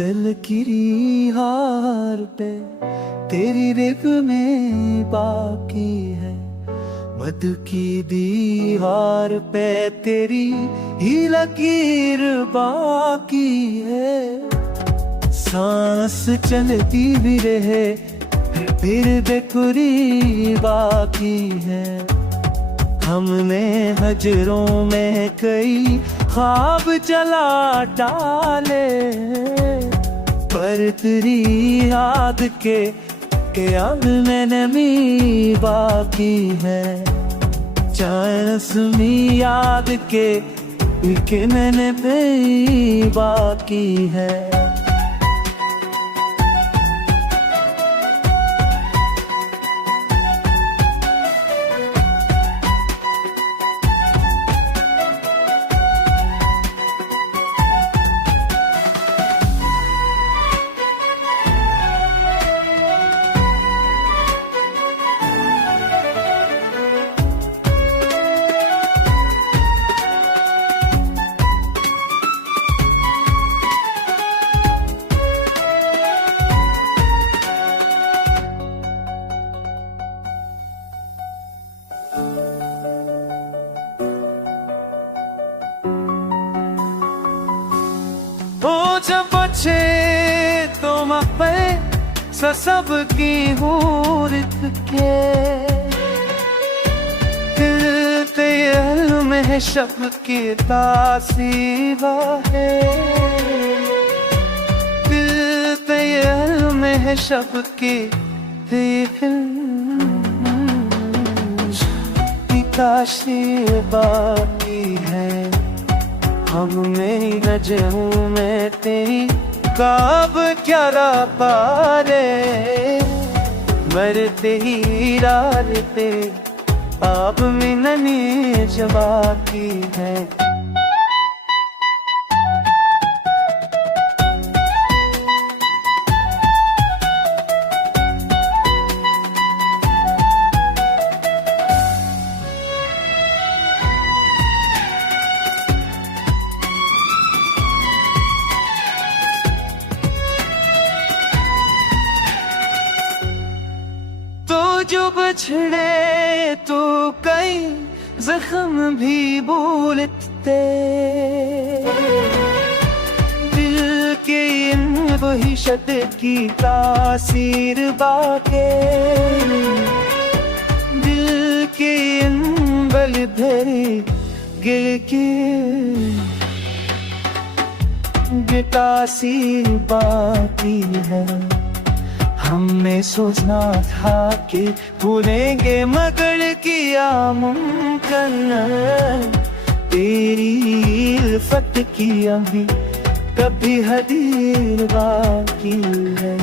दिल की हार पे तेरी रिप में बाकी है, मद की दीवार पे तेरी ही लकीर बाकी है। सांस चलती भी रहे फिर बेकुरी बाकी है। हमने हजरों में कई ख्वाब जला डाले, पर तेरी याद के अब में नमी बाकी है। चासमी याद के मैंने भी बाकी है। जब बचे तो मैं सबकी हूरत के दिल तेल में शब की तासीर है। दिल तेल में शब की तासीर बाकी है। अब मेरी नजरों में तेरी काब क्या पारे, मरते ही राते अब में ननी जबाकी है। जो बछड़े तो कई जख्म भी भूलते, दिल के इन वहिशत की तासीर बाके, दिल के इन बल धरे गिल के तासीर बाकी है। हमने सोचना था कि भूलेंगे मगर किया मुमकिन, तेरी इल्फत की अभी कभी हदीर बाकी है।